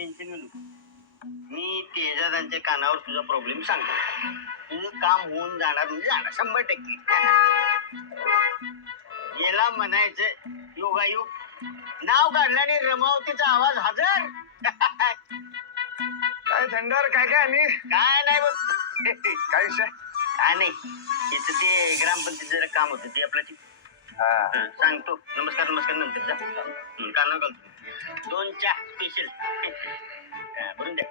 Tension घेऊ नको. मी तेजादांच्या कानावर तुझा प्रॉब्लेम सांगतो. तुझं काम होऊन जाणार म्हणजे जाणार 100%. याला म्हणायचं योगायोग. नाव काढल्याने रमावतीचा आवाज हजर. काय थंडार काय काय आणि काय नाही बघ. काय विषय काय नाही, इथं ते ग्रामपंचायत जरा काम होतं ते आपलं ते सांगतो. नमस्कार नमस्कार नंतर जा. कानावर घालतो. 2 चहा स्पेशल भरून द्या.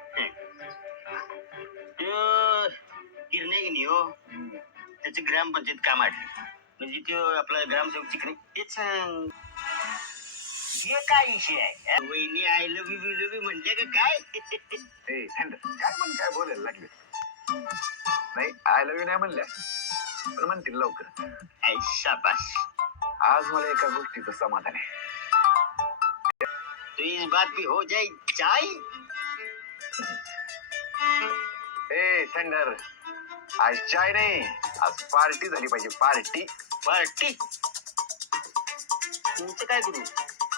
किरणे की नाही हो, त्याचं ग्रामपंचायत काम आडली. म्हणजे तो आपला ग्रामसेवक चिकणे तेच. हे काय विषय आहे? वहिनी I love you love you म्हणले का काय? ए थंड काय पण काय बोलायला लागले. नाही आय लव्ह यू नाही म्हणल्या पण म्हणतील लवकर. आय शाबाश. आज मला एका गोष्टीचं समाधान आहे. तो इस बात पे हो जाए चाय. ए थंडर आज चाय नाही, आज पार्टी झाली पाहिजे. पार्टी पार्टी तुमचं काय करू?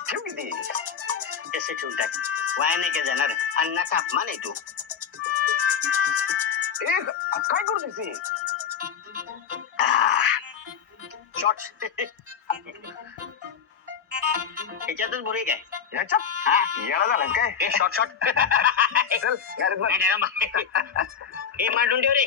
ठेव किती कसे ठेवतात? वाया नाही का जाणार? अन्नाचा अपमान आहे तो. ए काय करतोस ते? शॉर्ट्स ह्याच्यातच बोले काय? ह्याच्यात हा येडा झाला काय? हे शॉर्ट शॉर्ट. चल गाडीत बस. हे मांडून ठेव रे.